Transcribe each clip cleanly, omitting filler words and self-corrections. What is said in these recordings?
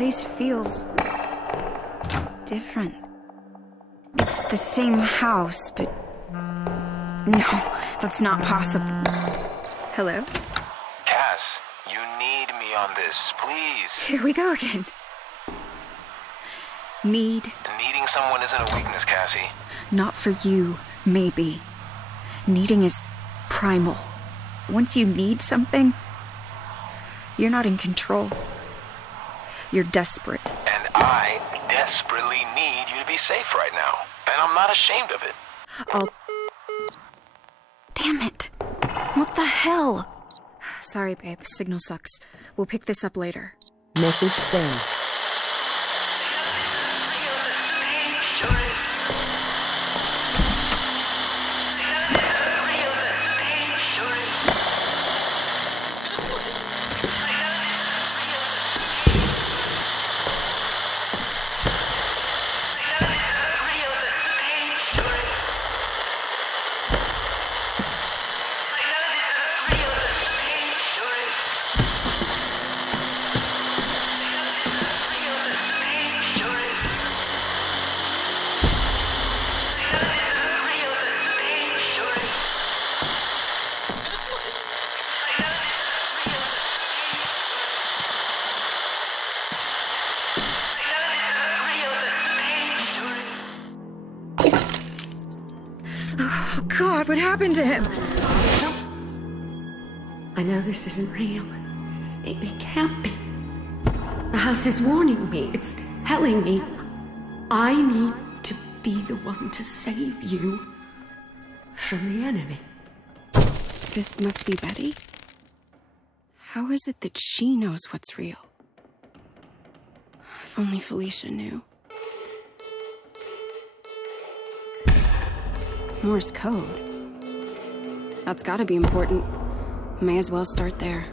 place feels different. It's the same house, but no, that's not possible. Hello? Cass, you need me on this, please. Here we go again. Need. Needing someone isn't a weakness, Cassie. Not for you, maybe. Needing is primal. Once you need something, you're not in control. You're desperate. And I desperately need you to be safe right now. And I'm not ashamed of it. Damn it. What the hell? Sorry, babe. Signal sucks. We'll pick this up later. Message sent. Oh, God, what happened to him? I know this isn't real. It can't be. The house is warning me. It's telling me I need to be the one to save you from the enemy. This must be Betty? How is it that she knows what's real? If only Felicia knew. Morse code. That's gotta be important. May as well start there.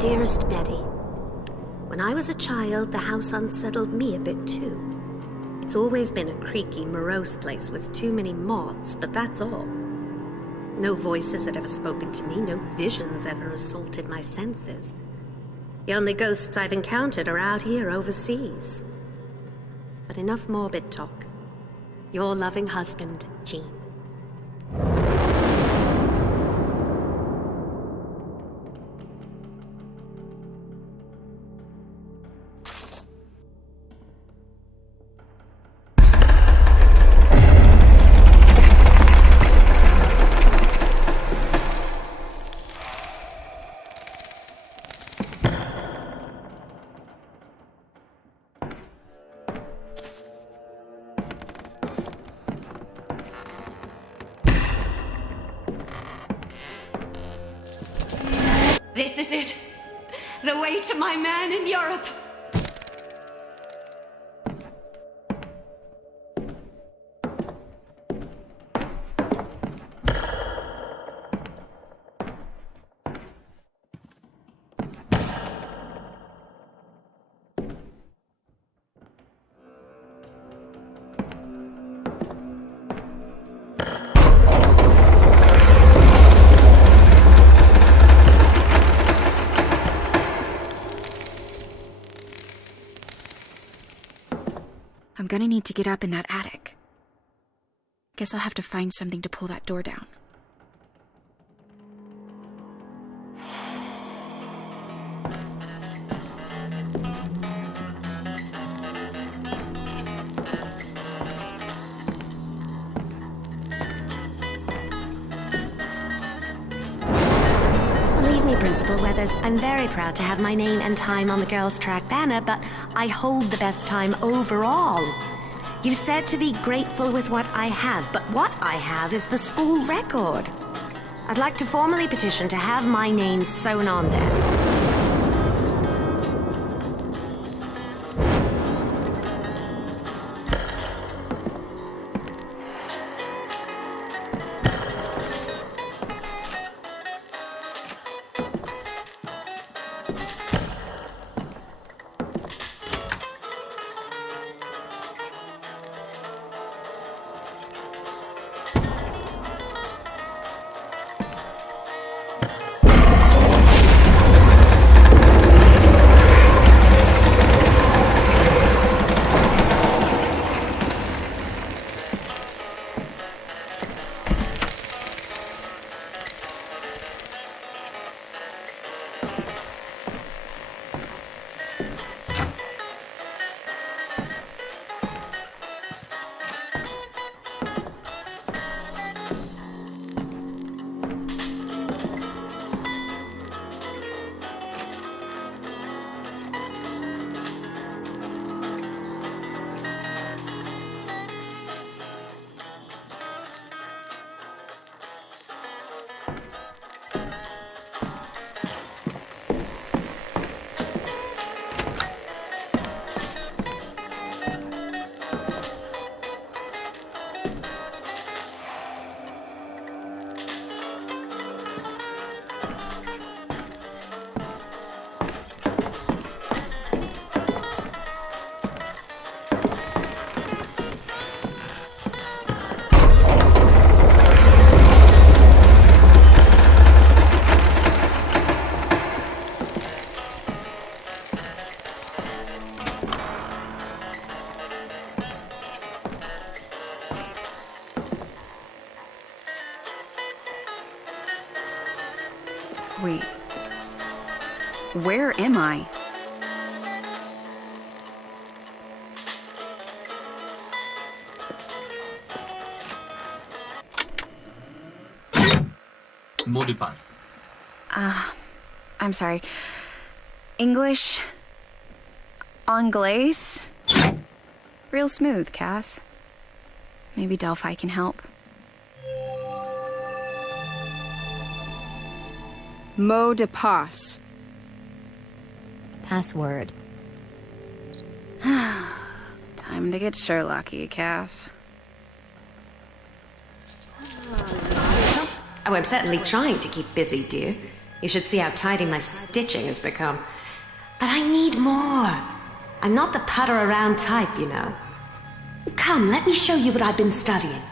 Dearest Betty, when I was a child, the house unsettled me a bit too. It's always been a creaky, morose place with too many moths, but that's all. No voices had ever spoken to me, no visions ever assaulted my senses. The only ghosts I've encountered are out here overseas. But enough morbid talk. Your loving husband, Jean. to my man in Europe. I'm gonna need to get up in that attic. Guess I'll have to find something to pull that door down. Believe me, Principal Weathers, I'm very proud to have my name and time on the Girls' Track banner, but I hold the best time overall. You've said to be grateful with what I have, but what I have is the school record. I'd like to formally petition to have my name sewn on there. Wait. Where am I? Mot de passe. I'm sorry. English? Anglais? Real smooth, Cass. Maybe Delphi can help. Mot de passe. Password. Time to get Sherlocky, Cass. Oh, I'm certainly trying to keep busy, dear. You should see how tidy my stitching has become. But I need more. I'm not the putter around type, you know. Come, let me show you what I've been studying.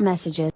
Messages.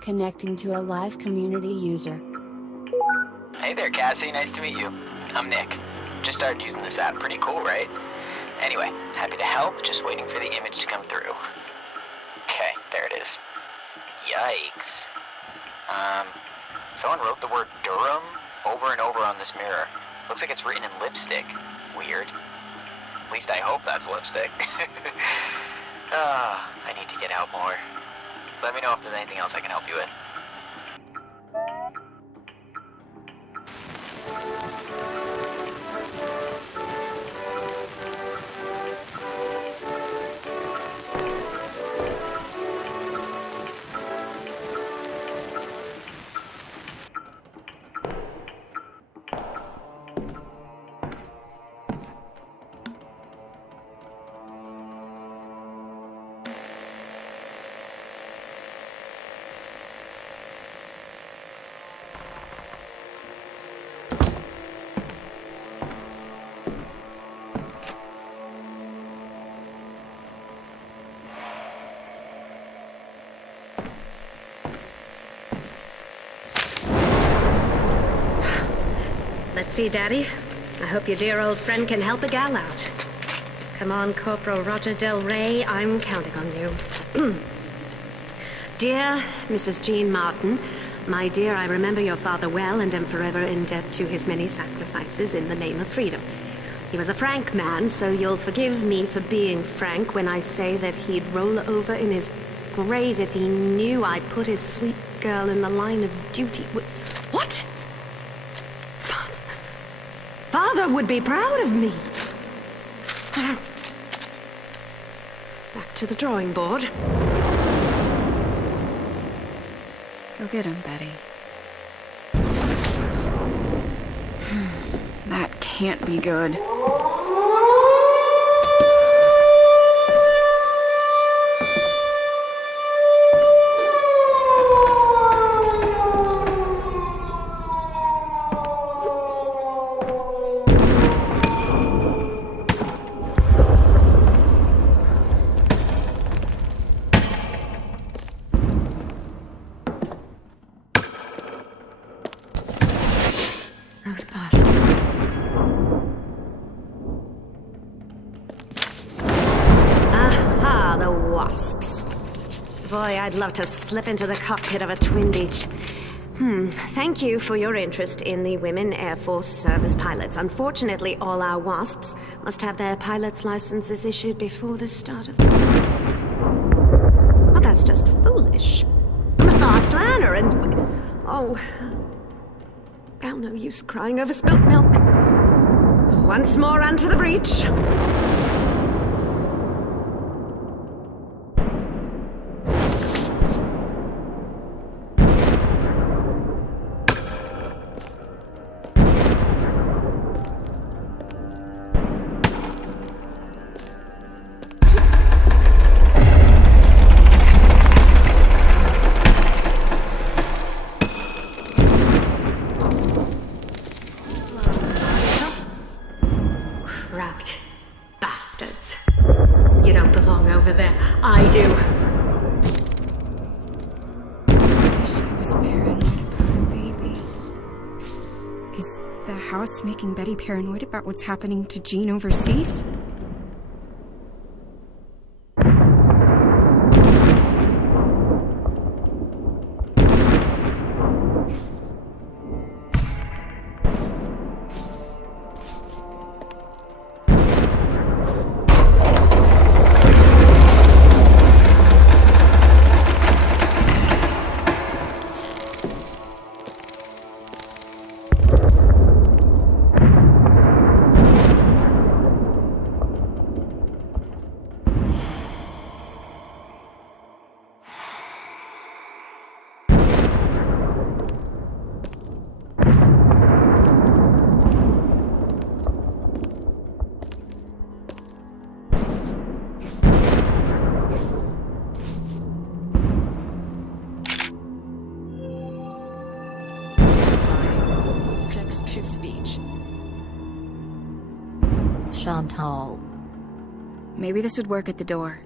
Connecting to a live community user. Hey there, Cassie. Nice to meet you. I'm Nick. Just started using this app. Pretty cool, right? Anyway, happy to help. Just waiting for the image to come through. Okay, there it is. Yikes. Someone wrote the word Durham over and over on this mirror. Looks like it's written in lipstick. Weird. At least I hope that's lipstick. I need to get out more. Let me know if there's anything else I can help you with. Let's see, Daddy. I hope your dear old friend can help a gal out. Come on, Corporal Roger Del Rey, I'm counting on you. Dear Mrs. Jean Martin, my dear, I remember your father well and am forever in debt to his many sacrifices in the name of freedom. He was a frank man, so you'll forgive me for being frank when I say that he'd roll over in his grave if he knew I'd put his sweet girl in the line of duty. What? Father would be proud of me. Back to the drawing board. Go get him, Betty. That can't be good. Those bastards. Aha, the wasps. Boy, I'd love to slip into the cockpit of a Twin Beach. Thank you for your interest in the Women Air Force Service pilots. Unfortunately, all our wasps must have their pilot's licenses issued before the start of... Well, that's just foolish. I'm a fast learner and... Oh... Well, no use crying over spilt milk. Once more onto the breach. Cracked bastards. You don't belong over there. I do. I wish I was paranoid about her baby. Is the house making Betty paranoid about what's happening to Jean overseas? subjects to speech. Chantal. Maybe this would work at the door.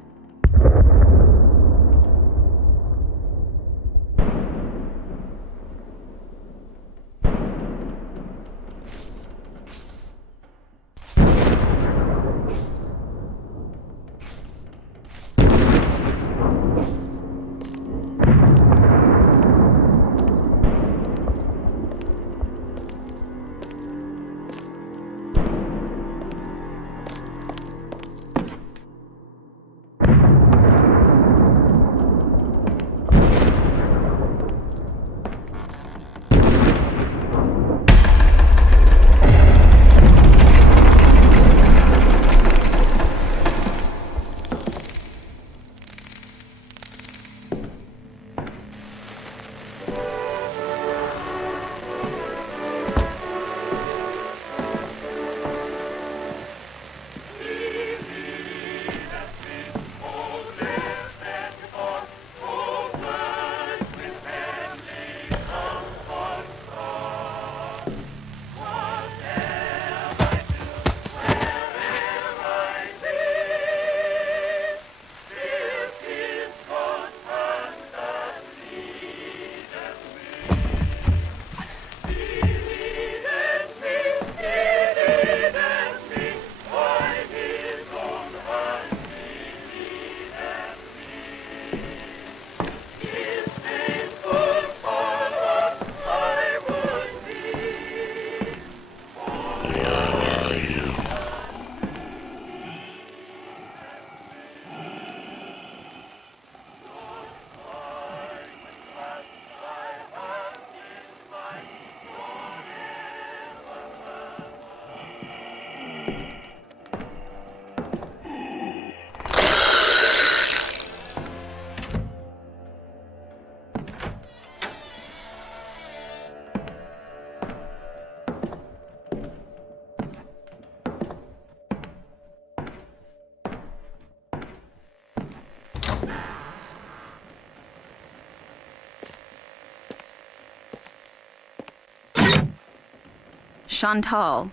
Chantal.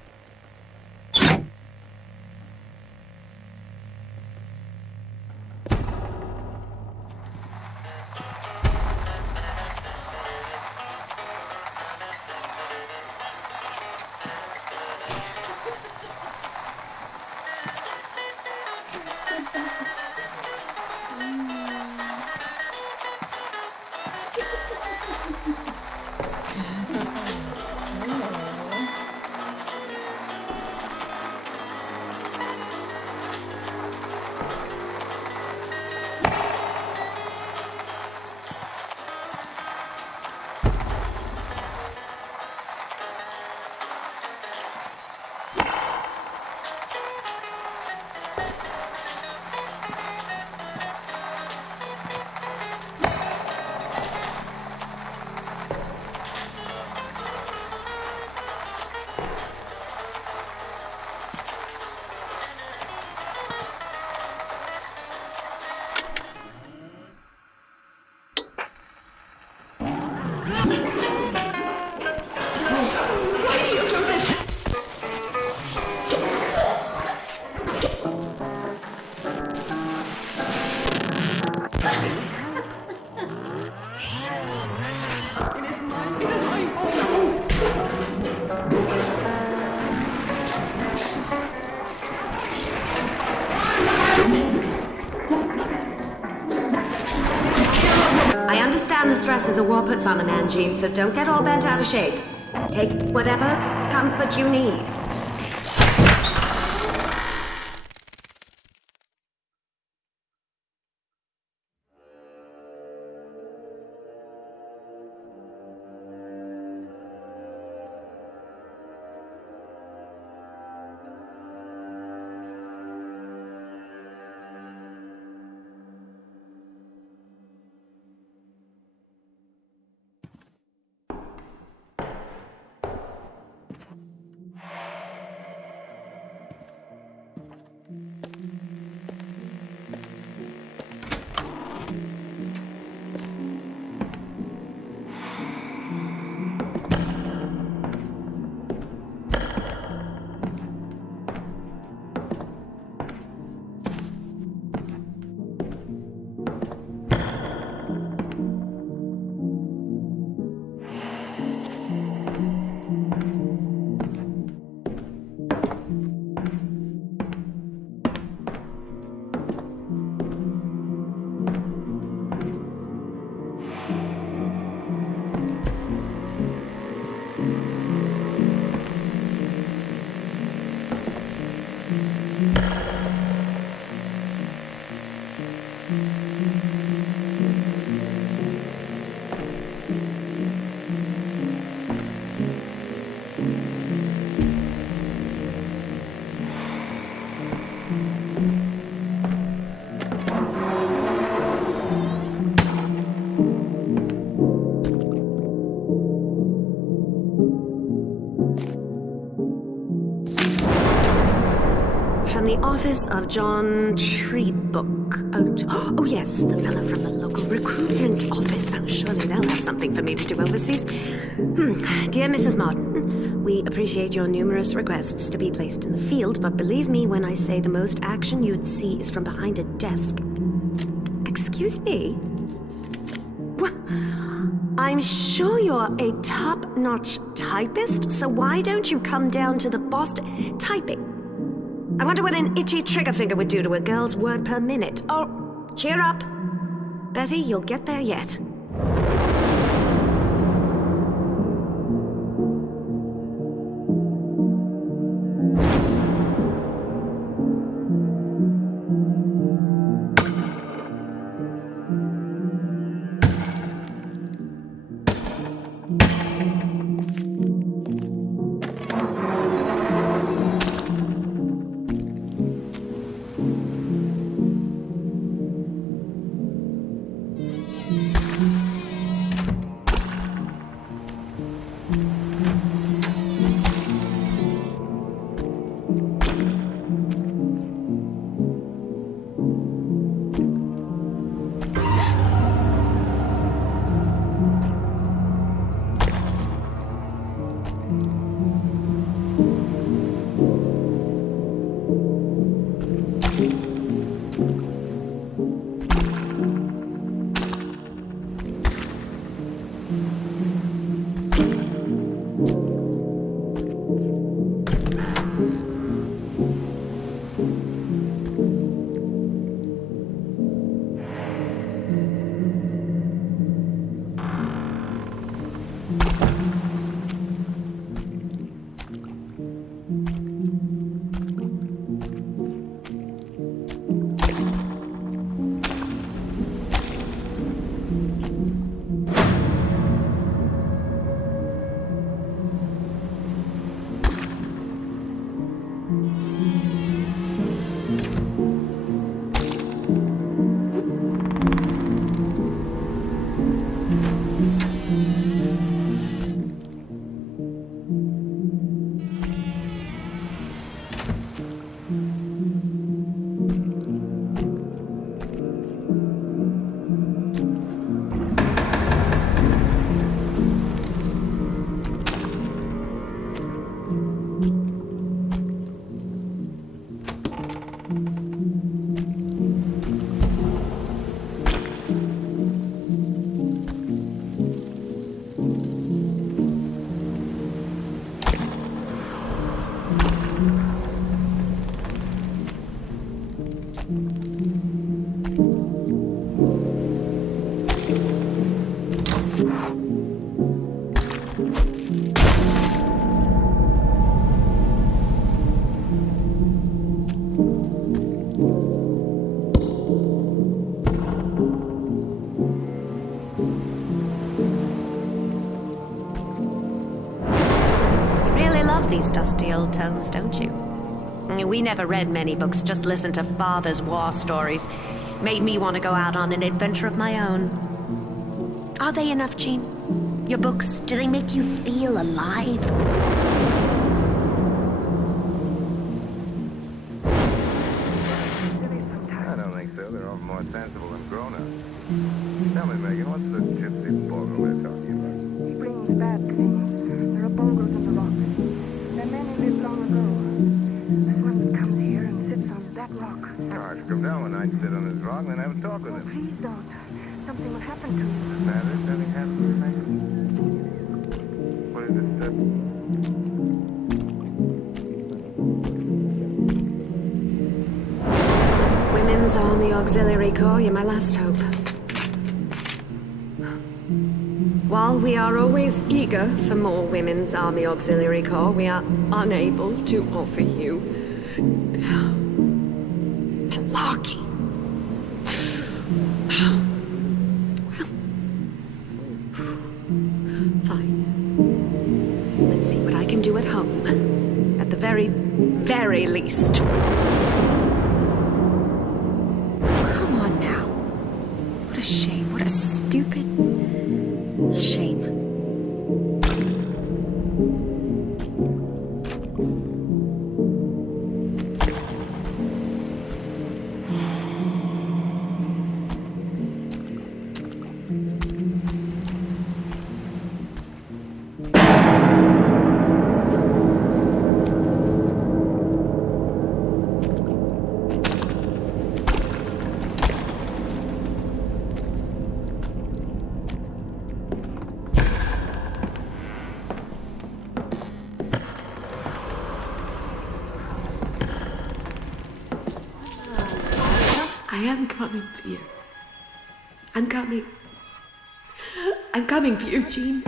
I understand the stress is a war puts on a man, Jean, so don't get all bent out of shape. Take whatever comfort you need. from the office of John Treebook. Oh, yes, the fellow from the local recruitment office. Oh, surely they'll have something for me to do overseas. Dear Mrs. Martin, we appreciate your numerous requests to be placed in the field, but believe me when I say the most action you'd see is from behind a desk. Excuse me? What? I'm sure you're a top-notch typist, so why don't you come down to the Boston... Typing. I wonder what an itchy trigger finger would do to a girl's word per minute. Oh, cheer up. Betty, you'll get there yet. These dusty old tomes, don't you? We never read many books, just listened to Father's war stories. Made me want to go out on an adventure of my own. Are they enough, Jean? Your books, do they make you feel alive? I don't think so. They're all more sensible than grown-ups. Tell me, Megan, what's the gypsy bogle they're talking about? He brings bad things. There are bongos in the rocks. They're men who lived long ago. There's one that comes here and sits on that rock. Oh, I should come down one night and sit on his rock and then have a talk with him. Please don't. Something will happen to you. Matter? Something happened to Megan? What is this? Women's Army Auxiliary Corps, you're my last hope. While we are always eager for more Women's Army Auxiliary Corps, we are unable to offer you malarkey. Fine. Let's see what I can do at home. At the very, very least. Come on now. What a shame. What a stupid shame. coming for you. I'm coming. I'm coming for you, Jean.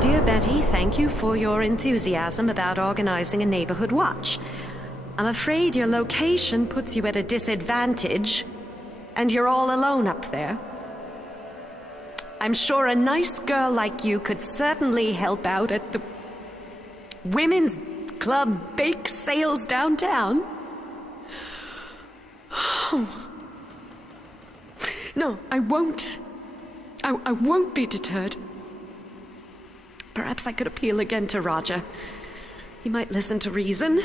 Dear Betty, thank you for your enthusiasm about organizing a neighborhood watch. I'm afraid your location puts you at a disadvantage, and you're all alone up there. I'm sure a nice girl like you could certainly help out at the women's club bake sales downtown. No, I won't. I won't be deterred. Perhaps I could appeal again to Roger. He might listen to reason.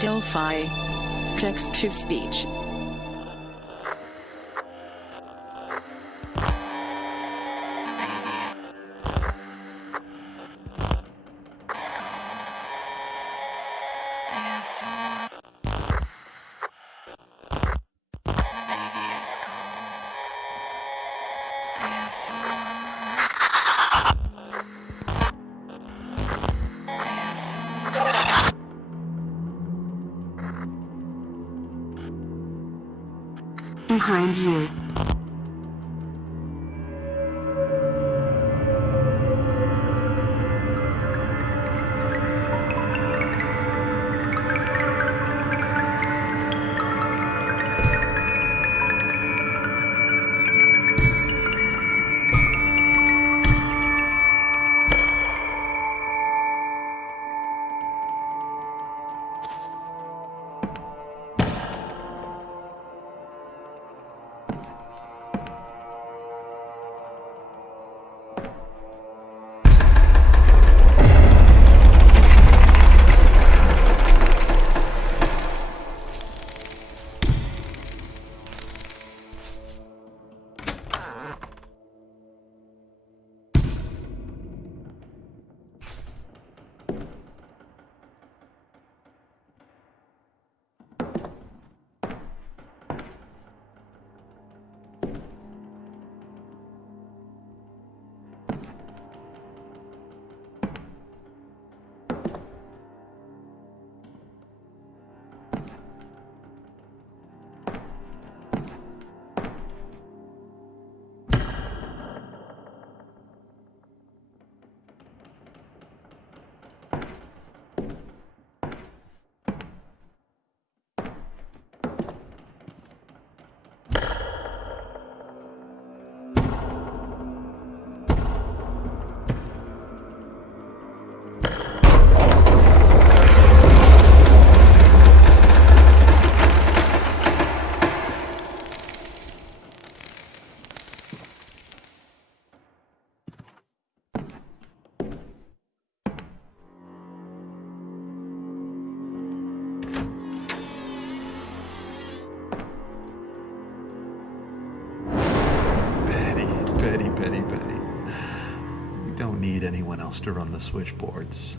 Delphi. Text-to-speech. Behind you. Betty. We don't need anyone else to run the switchboards.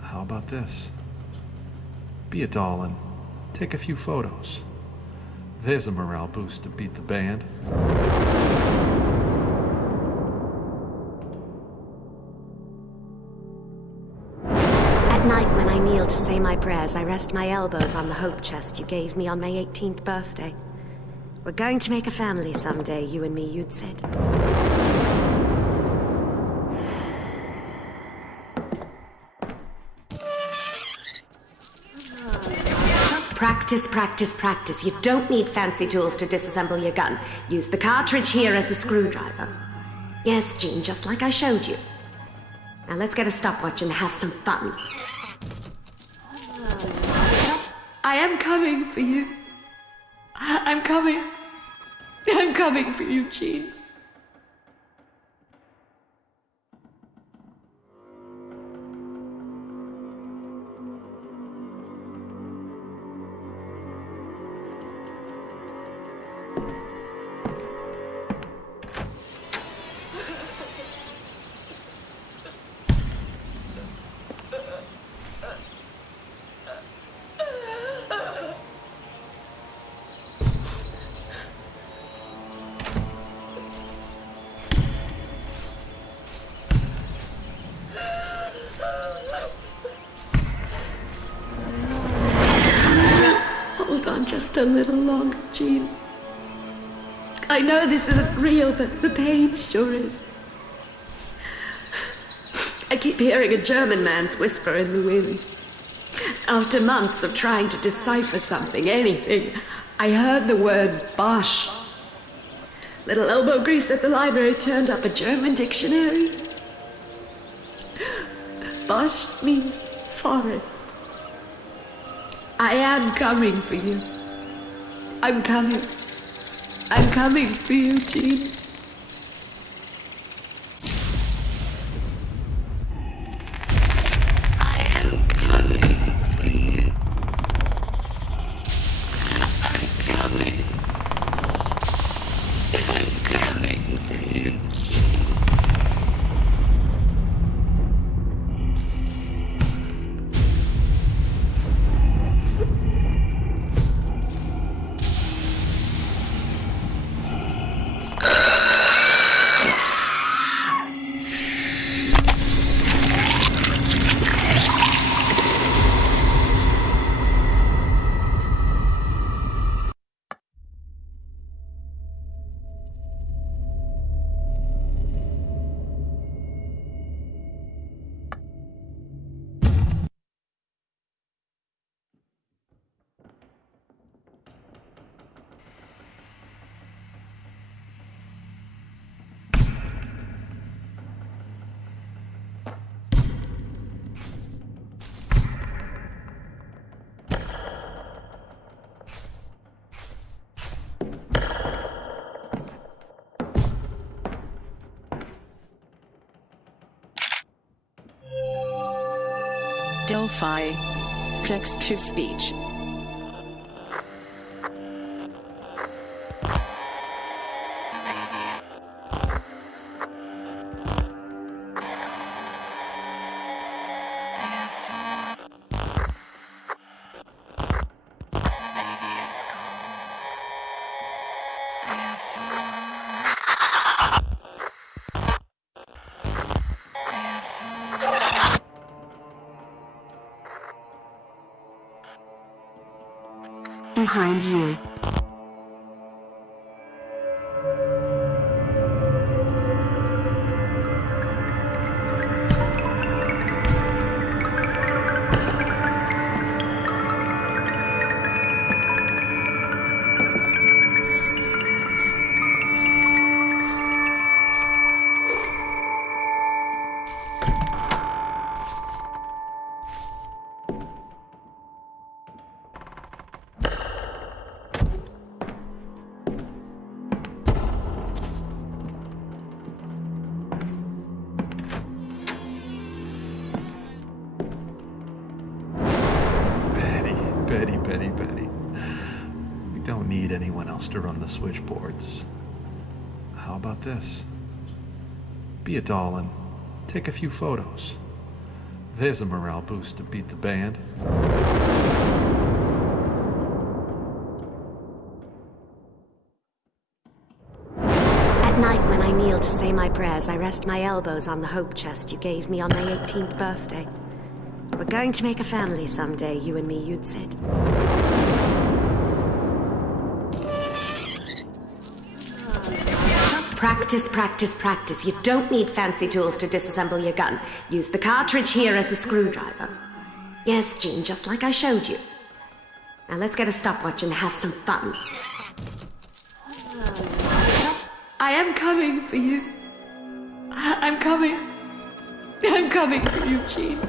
How about this? Be a doll and take a few photos. There's a morale boost to beat the band. At night when I kneel to say my prayers, I rest my elbows on the hope chest you gave me on my 18th birthday. We're going to make a family someday, you and me, you'd said. Practice. You don't need fancy tools to disassemble your gun. Use the cartridge here as a screwdriver. Yes, Jean, just like I showed you. Now let's get a stopwatch and have some fun. I am coming for you. I'm coming. I'm coming for you, Jean. Hold on just a little longer, Jean. I know this isn't real, but the pain sure is. I keep hearing a German man's whisper in the wind. After months of trying to decipher something, anything, I heard the word Bosch. Little elbow grease at the library turned up a German dictionary. Bosch means forest. I am coming for you. I'm coming. I'm coming for you, Jean. I am coming for you. I'm coming. I'm coming for you. Delphi. Text-to-speech. Behind you. Betty. We don't need anyone else to run the switchboards. How about this? Be a doll and take a few photos. There's a morale boost to beat the band. At night when I kneel to say my prayers, I rest my elbows on the hope chest you gave me on my 18th birthday. We're going to make a family someday, you and me, you'd said. Practice. You don't need fancy tools to disassemble your gun. Use the cartridge here as a screwdriver. Yes, Jean, just like I showed you. Now let's get a stopwatch and have some fun. I am coming for you. I'm coming. I'm coming for you, Jean.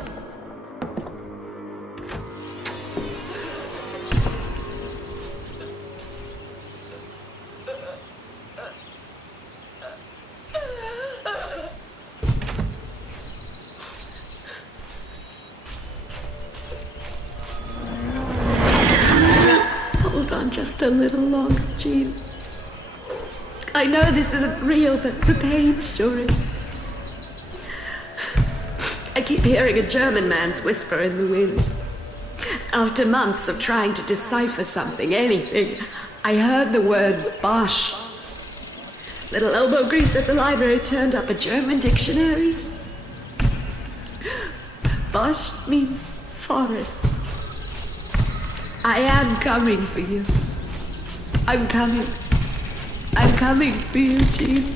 a little longer, Jean. I know this isn't real, but the pain sure is. I keep hearing a German man's whisper in the wind. After months of trying to decipher something, anything, I heard the word Bosch. Little elbow grease at the library turned up a German dictionary. Bosch means forest. I am coming for you. I'm coming. I'm coming for you, Jean.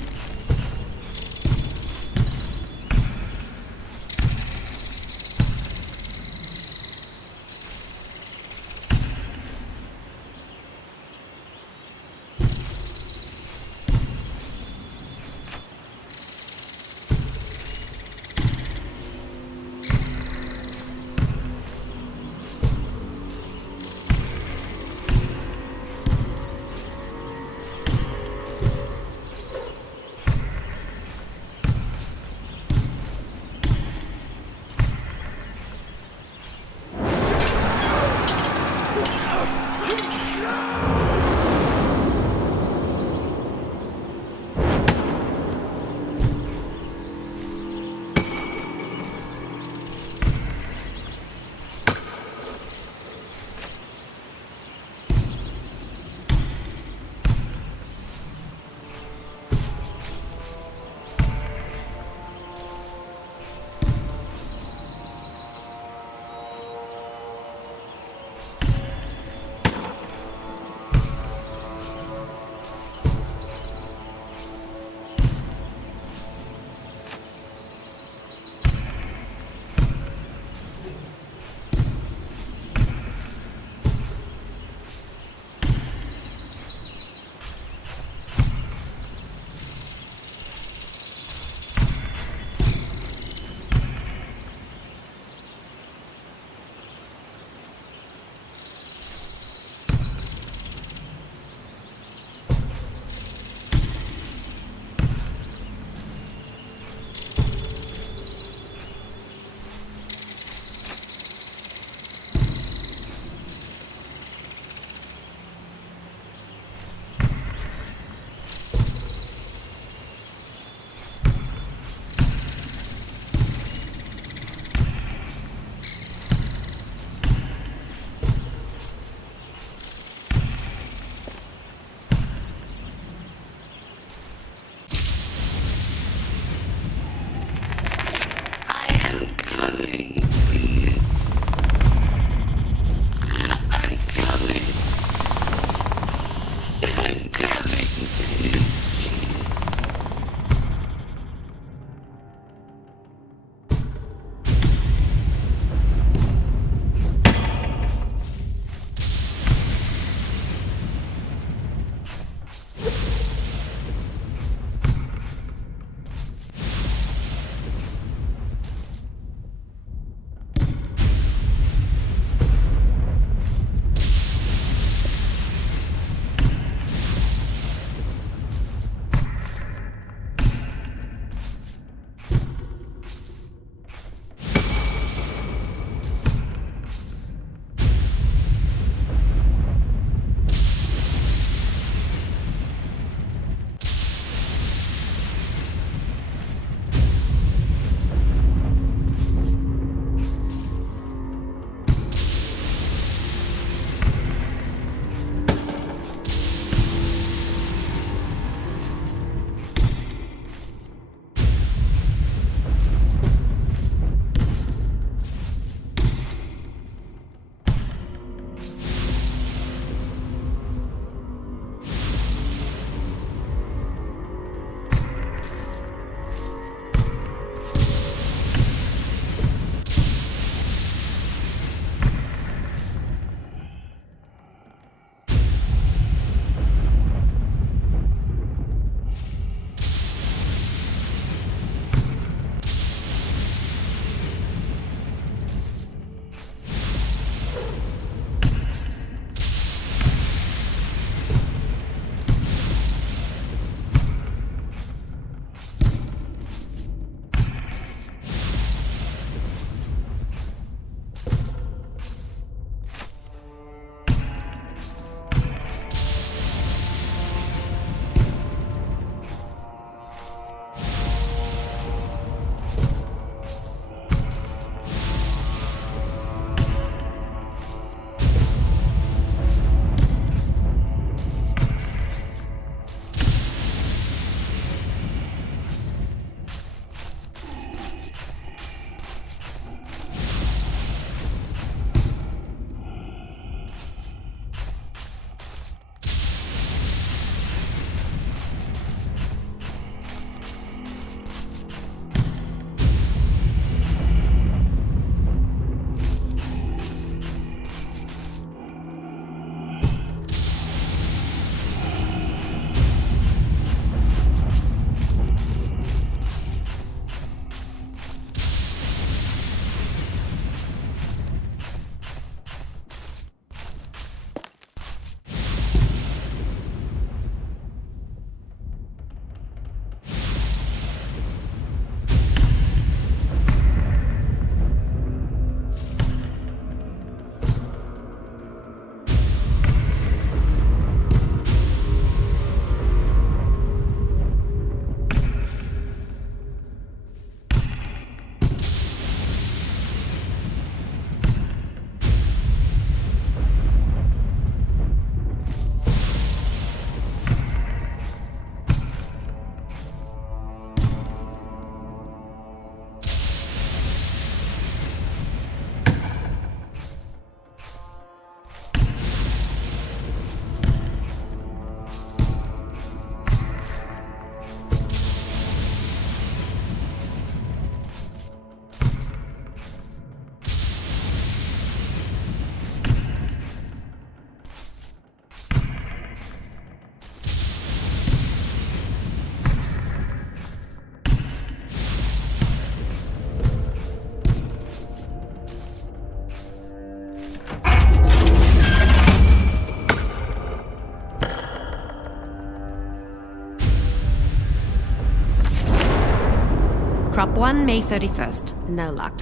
1, May 31st. No luck.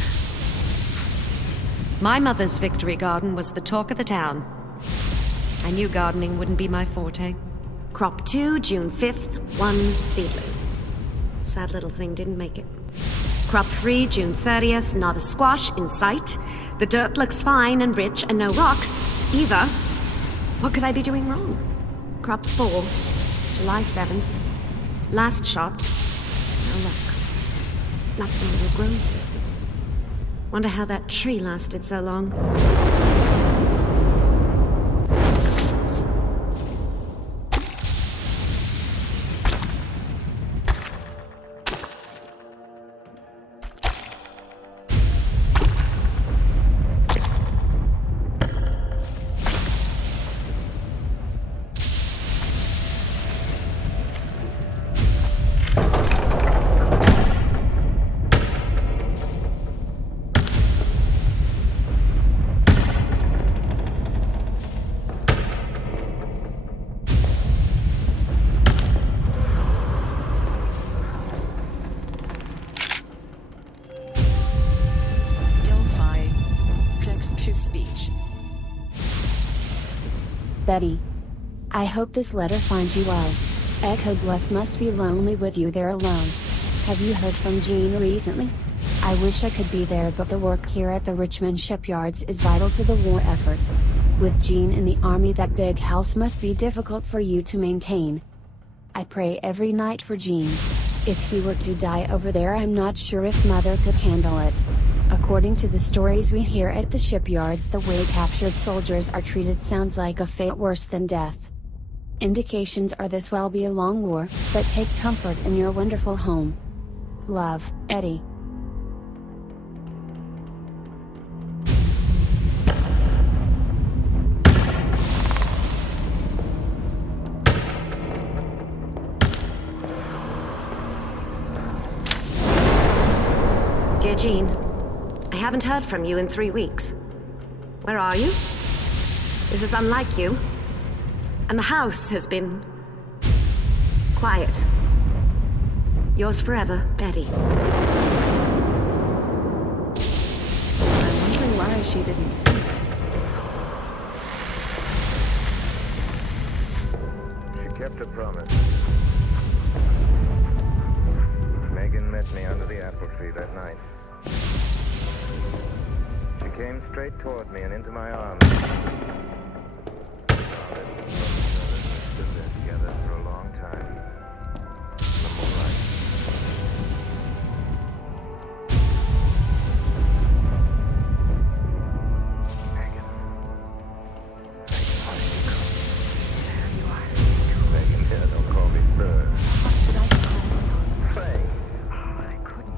My mother's victory garden was the talk of the town. I knew gardening wouldn't be my forte. Crop 2, June 5th, 1 seedling. Sad little thing didn't make it. Crop 3, June 30th, not a squash in sight. The dirt looks fine and rich and no rocks, either. What could I be doing wrong? Crop 4, July 7th. Last shot. No luck. Nothing will grow. Wonder how that tree lasted so long. Betty. I hope this letter finds you well. Echo Bluff must be lonely with you there alone. Have you heard from Jean recently? I wish I could be there, but the work here at the Richmond shipyards is vital to the war effort. With Jean in the army, that big house must be difficult for you to maintain. I pray every night for Jean. If he were to die over there, I'm not sure if Mother could handle it. According to the stories we hear at the shipyards, the way captured soldiers are treated sounds like a fate worse than death. Indications are this will be a long war, but take comfort in your wonderful home. Love, Eddie. Dear Jean, I haven't heard from you in 3 weeks. Where are you? This is unlike you. And the house has been quiet. Yours forever, Betty. I'm wondering why she didn't see this. She kept her promise. Megan met me under the apple tree that night. She came straight toward me and into my arms. Stood there together for a long time. The moonlight. Megan. Megan, here, don't call me sir. What should I call you? Frank. Oh, I couldn't.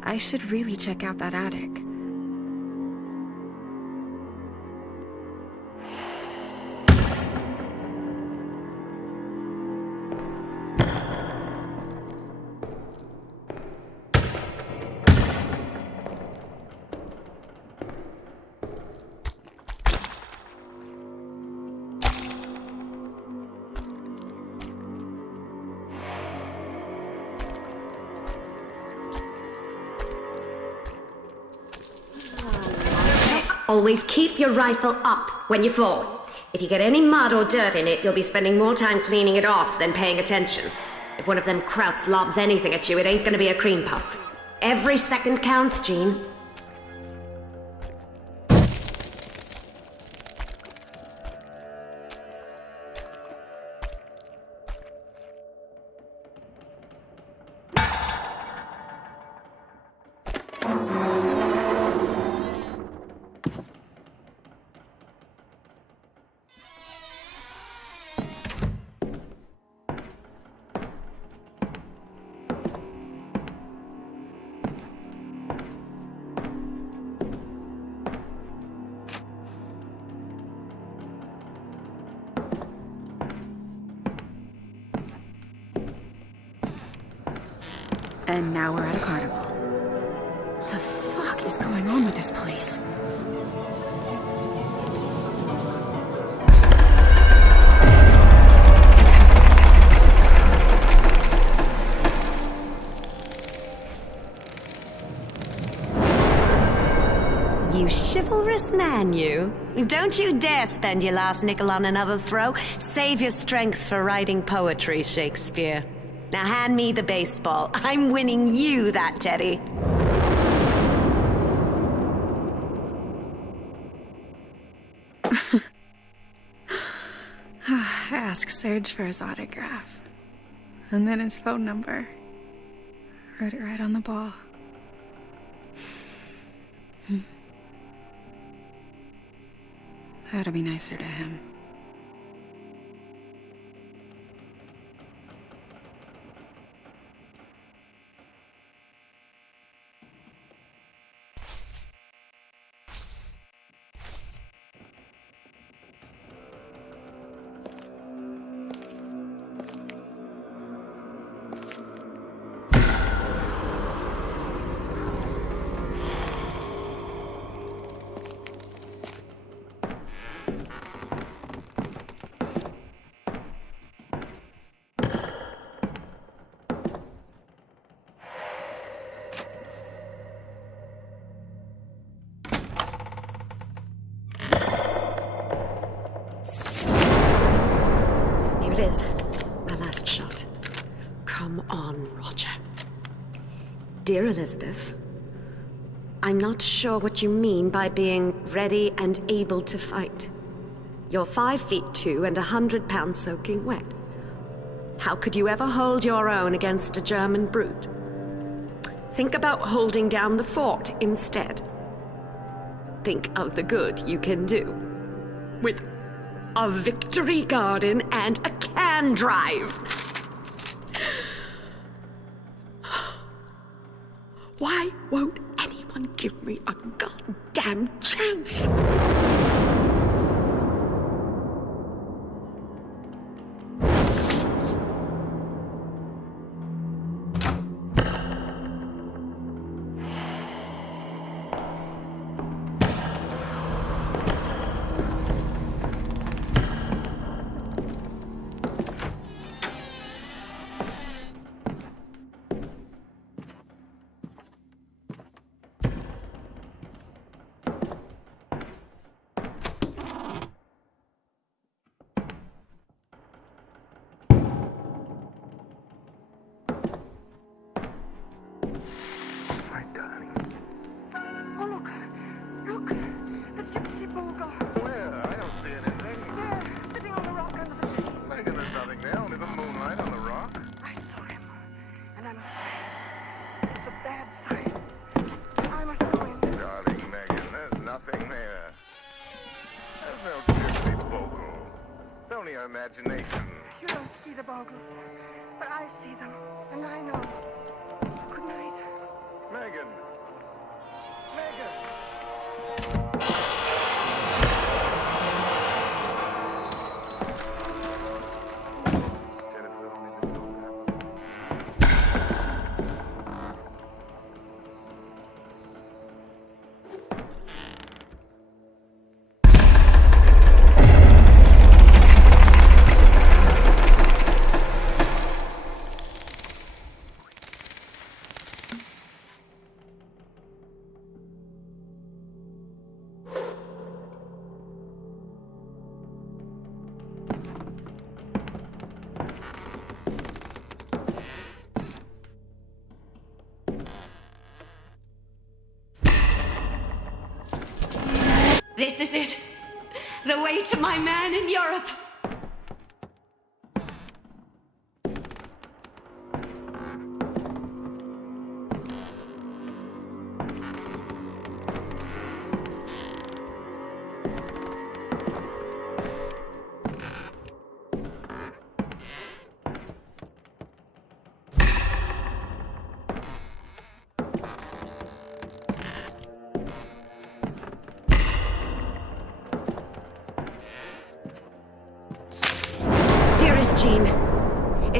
I should really check out that attic. Always keep your rifle up when you fall. If you get any mud or dirt in it, you'll be spending more time cleaning it off than paying attention. If one of them krauts lobs anything at you, it ain't gonna be a cream puff. Every second counts, Jean. And now we're at a carnival. What the fuck is going on with this place? You chivalrous man, you. Don't you dare spend your last nickel on another throw. Save your strength for writing poetry, Shakespeare. Now hand me the baseball. I'm winning you that teddy. I asked Serge for his autograph. And then his phone number. Wrote it right on the ball. I ought to be nicer to him. Here it is. My last shot. Come on, Roger. Dear Elizabeth, I'm not sure what you mean by being ready and able to fight. You're 5'2" and 100 pounds soaking wet. How could you ever hold your own against a German brute? Think about holding down the fort instead. Think of the good you can do with a victory garden and a can drive. Why won't anyone give me a goddamn chance? Imagination. You don't see the bogles, but I see them, and I know. Good night. Megan! Megan! Instead of her only this don't happen. This is it. The way to my man in Europe.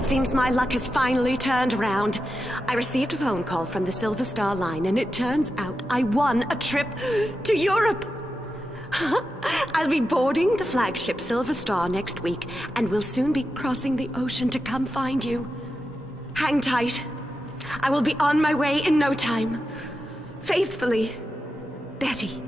seems my luck has finally turned around. I received a phone call from the Silver Star Line, and it turns out I won a trip to Europe. I'll be boarding the flagship Silver Star next week, and will soon be crossing the ocean to come find you. Hang tight. I will be on my way in no time. Faithfully, Betty.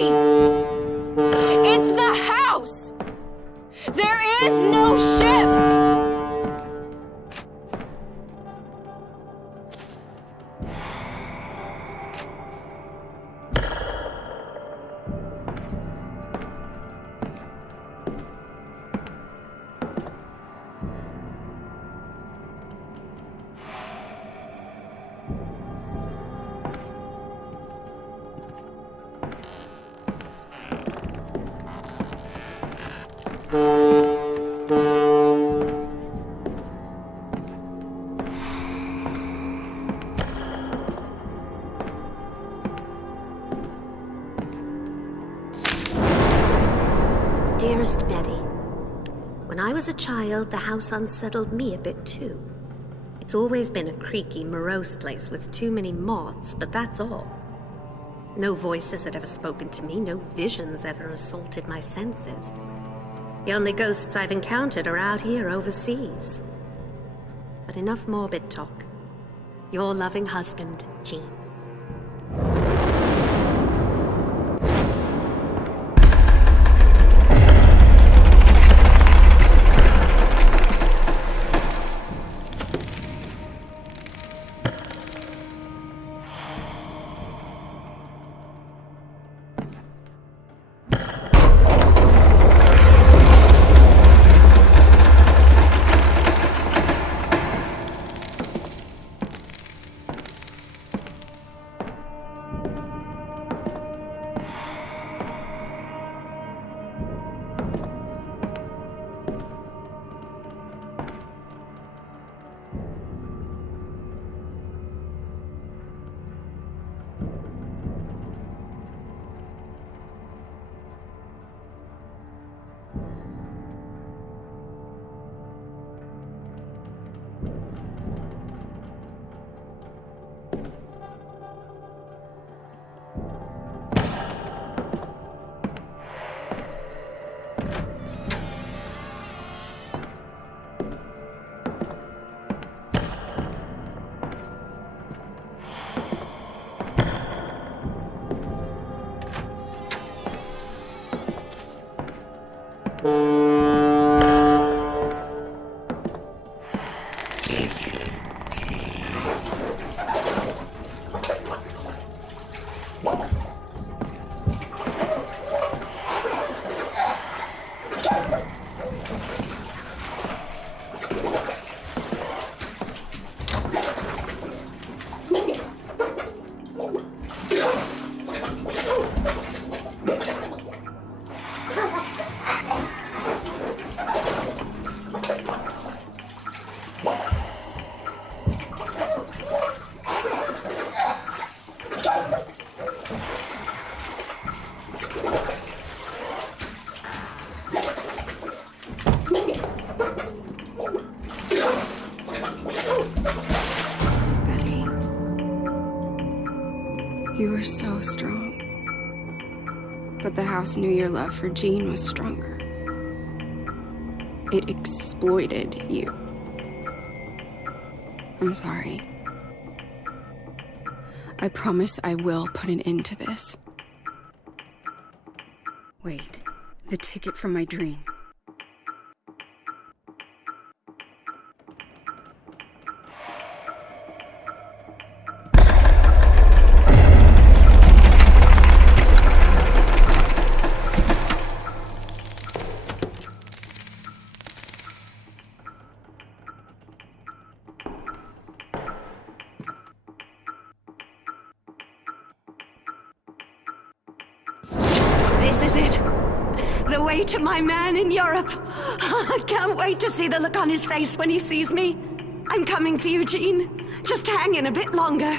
It's the house! There is no ship! Dearest Betty, when I was a child, the house unsettled me a bit too. It's always been a creaky, morose place with too many moths, but that's all. No voices had ever spoken to me, no visions ever assaulted my senses. The only ghosts I've encountered are out here overseas. But enough morbid talk. Your loving husband, Jean. You were so strong. But the house knew your love for Jean was stronger. It exploited you. I'm sorry. I promise I will put an end to this. Wait, the ticket from my dream. This is it. The way to my man in Europe. I can't wait to see the look on his face when he sees me. I'm coming for you, Jean. Just hang in a bit longer.